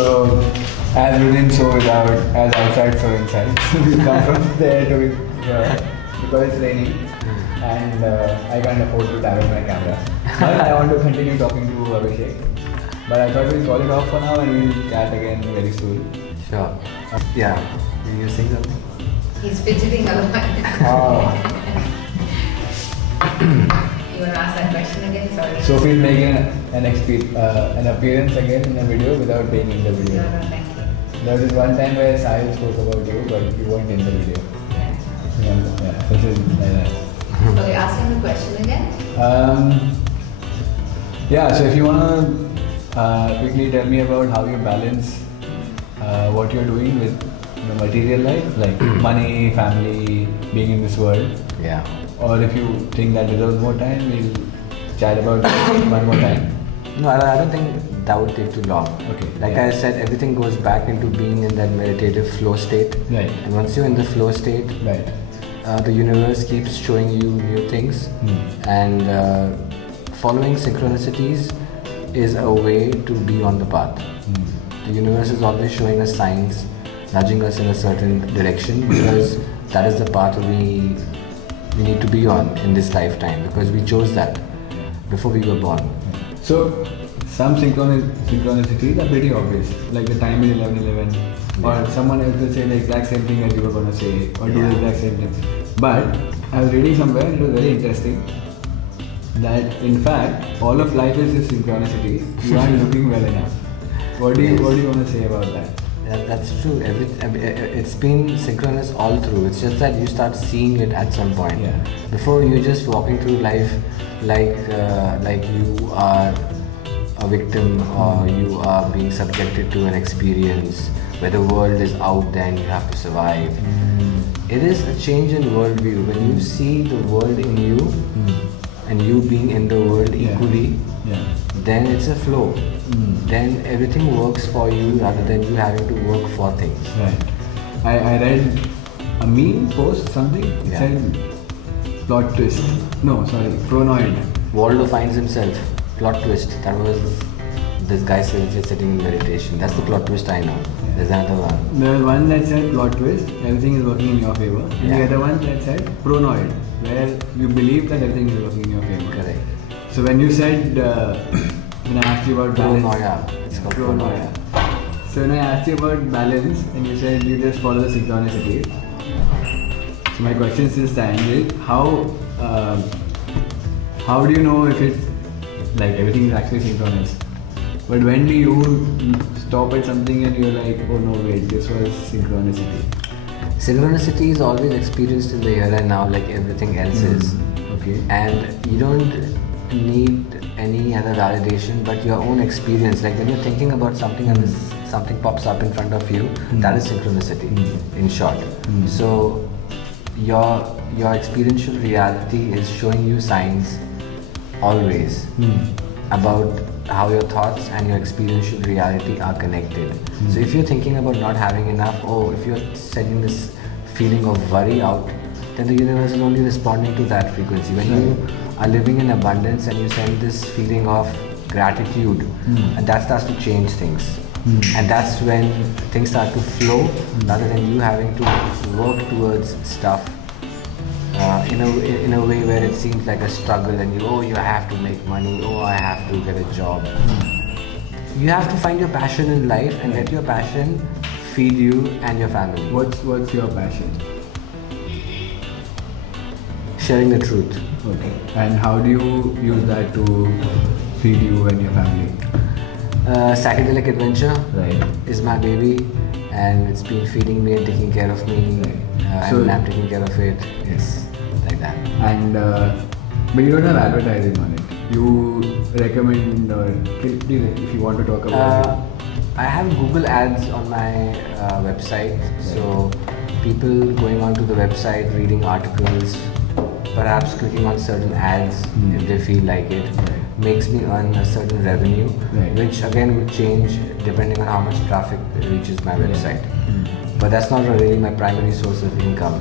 So, as within, so without, as outside, so inside. We come from there to here because it's raining and I can't afford to damage my camera. But I want to continue talking to Abhishek. But I thought we'll call it off for now and we'll chat again very soon. Sure. Yeah. Will you say something? He's fidgeting a lot. You want to ask that question again? Sorry. Sophie's making an appearance again in a video without being in the video. No, thank you. There was one time where Sahil spoke about you, but you weren't in the video. Yeah, this is like that. Okay, ask him the question again. Yeah, so if you want to quickly tell me about how you balance what you're doing with the material life, like money, family, being in this world. Yeah. Or if you think that deserves more time, we'll chat about it one more time. No, I don't think that would take too long. Okay. Like I said, everything goes back into being in that meditative flow state. Right. And once you're in the flow state, Right. The universe keeps showing you new things. And following synchronicities is a way to be on the path. The universe is always showing us signs, nudging us in a certain direction because that is the path we need to be on in this lifetime because we chose that before we were born. So, some synchronicities are pretty obvious, like the time is 11:11, or someone else will say the exact same thing as you were going to say, or do the exact same thing. But I was reading somewhere, it was very interesting, that in fact, all of life is just synchronicities. You aren't looking well enough. What do you want to say about that? That's true. It's been synchronous all through. It's just that you start seeing it at some point. Yeah. Before you're just walking through life like you are a victim or you are being subjected to an experience where the world is out there and you have to survive. It is a change in worldview. When you see the world in you and you being in the world equally, then it's a flow. Then everything works for you rather than you having to work for things. Right. I read a meme post, something, it said plot twist. No, sorry, pronoid. Waldo finds himself. Plot twist. That was this guy just sitting in meditation. That's the plot twist I know. There's another one. There was one that said plot twist, everything is working in your favor. And the other one that said pronoid, where you believe that everything is working in your favor. Correct. So when you said, when I asked you about balance. Pronoia. It's called pronoia. So when I asked you about balance and you said you just follow the synchronicity. So my question still stands is how do you know if it's like everything is actually synchronous? But when do you stop at something and you're like, oh no wait, this was synchronicity? Synchronicity is always experienced in the here and now like everything else is. Okay. And you don't need any other validation but your own experience. Like when you're thinking about something and something pops up in front of you, that is synchronicity in short. So your experiential reality is showing you signs always about how your thoughts and your experiential reality are connected. So if you're thinking about not having enough, if you're sending this feeling of worry out, then the universe is only responding to that frequency. When you are living in abundance and you send this feeling of gratitude, and that starts to change things. And that's when things start to flow rather than you having to work towards stuff in a way where it seems like a struggle and you have to make money, I have to get a job. You have to find your passion in life and let your passion feed you and your family. What's your passion? Sharing the truth. Okay. And how do you use that to feed you and your family? Psychedelic adventure Right. is my baby and it's been feeding me and taking care of me. So- and I'm taking care of it. It's like that. And but you don't have advertising on it. You recommend or please, if you want to talk about it. I have Google ads on my website, so people going onto the website, reading articles, perhaps clicking on certain ads if they feel like it, makes me earn a certain revenue, which again would change depending on how much traffic reaches my website. But that's not really my primary source of income.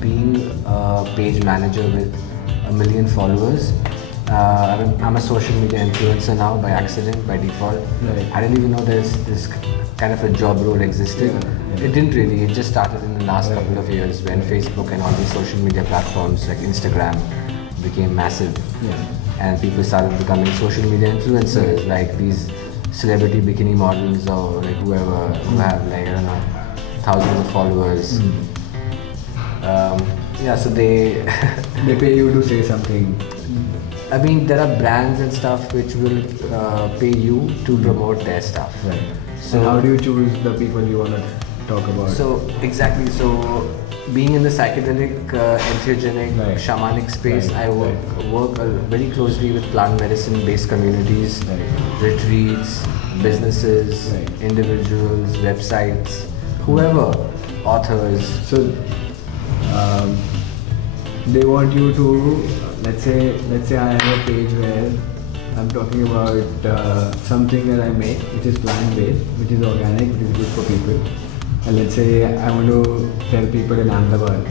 Being a page manager with 1 million followers, I'm a social media influencer now by accident, by default. I didn't even know there's this kind of a job role existed. Yeah. It didn't really. It just started in the last couple of years when Facebook and all these social media platforms like Instagram became massive. And people started becoming social media influencers, like these celebrity bikini models or like whoever who have like, I don't know, thousands of followers. So they They pay you to say something. I mean, there are brands and stuff which will pay you to promote their stuff. Right. So how do you choose the people you want to talk about? So exactly. So being in the psychedelic, entheogenic, Right. shamanic space, Right. I work very closely with plant medicine-based communities, Right. retreats, businesses, Right. individuals, websites, whoever, authors. So they want you to, let's say I have a page where I'm talking about something that I make, which is plant-based, which is organic, which is good for people. And let's say I want to tell people in Ahmedabad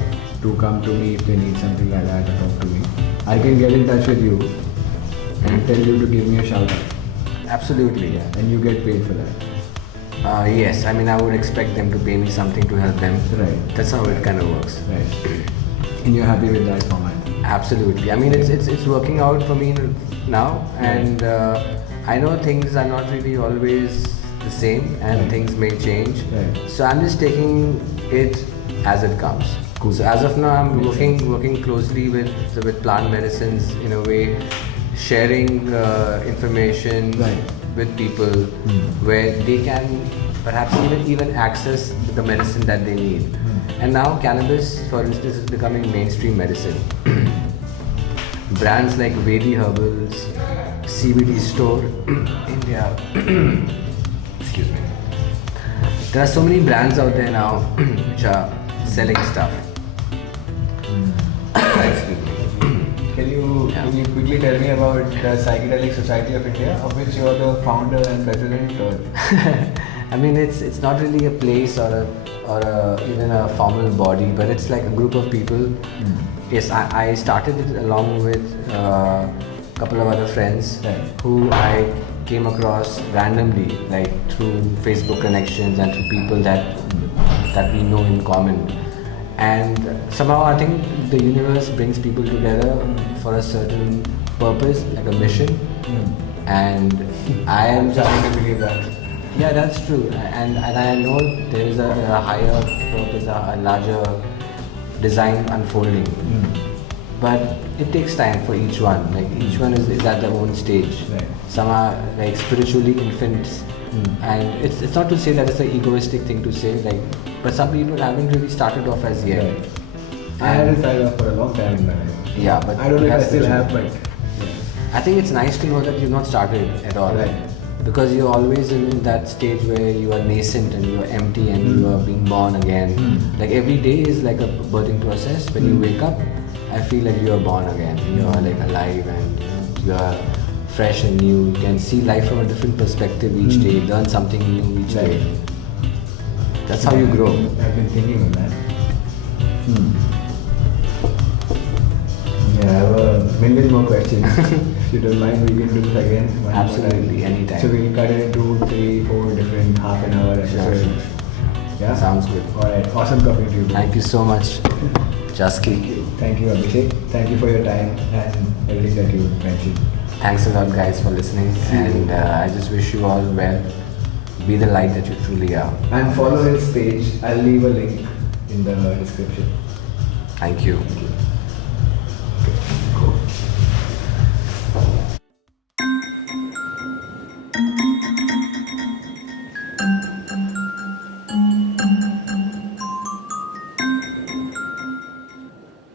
to come to me if they need something like that or talk to me. I can get in touch with you and tell you to give me a shout out. Absolutely. And you get paid for that. Yes, I mean, I would expect them to pay me something to help them. Right. That's how it kind of works. Right. And you're happy with that format? Absolutely. I mean, it's working out for me now, and I know things are not really always the same, and things may change. Right. So I'm just taking it as it comes. Cool. So as of now, I'm working closely with plant medicines in a way, sharing information with people where they can perhaps even access the medicine that they need. And now cannabis, for instance, is becoming mainstream medicine. Brands like Vedi Herbals, CBD Store, India. Excuse me. There are so many brands out there now which are selling stuff. Excuse me. Can you quickly tell me about the Psychedelic Society of India, of which you are the founder and president? Or? I mean, it's not really a place or even a formal body, but it's like a group of people. Yes, I started it along with a couple of other friends who I came across randomly, like through Facebook connections and through people that we know in common. And somehow I think the universe brings people together for a certain purpose, like a mission. And I am trying to believe that. Yeah, that's true. And I know there is a higher purpose, a larger design unfolding. But it takes time for each one. Like each one is at their own stage. Right. Some are like spiritually infants. And it's not to say that it's an egoistic thing to say, like, but some people haven't really started off as yet. Right. I hadn't started off for a long time in my life. Yeah, but I don't know if I that's the still truth. have, but I think it's nice to know that you've not started at all. Right. Because you're always in that stage where you are nascent and you are empty and you are being born again. Like every day is like a birthing process. When you wake up, I feel like you are born again. You are like alive and you are fresh and new. You can see life from a different perspective each day, learn something new each day. That's how you grow. I've been thinking of that. Yeah, I have a million more questions. If you don't mind, we can do this again. one more Absolutely, time. anytime. So we'll cut it into 3-4 different half-an-hour episodes. Sure. Yeah? Sounds good. Alright, awesome talking to you. Thank you so much, Jaski. Thank you, Abhishek. Thank you for your time and everything that you mentioned. Thanks a lot, guys, for listening. And I just wish you all well. Be the light that you truly are. And follow his page. I'll leave a link in the description. Thank you.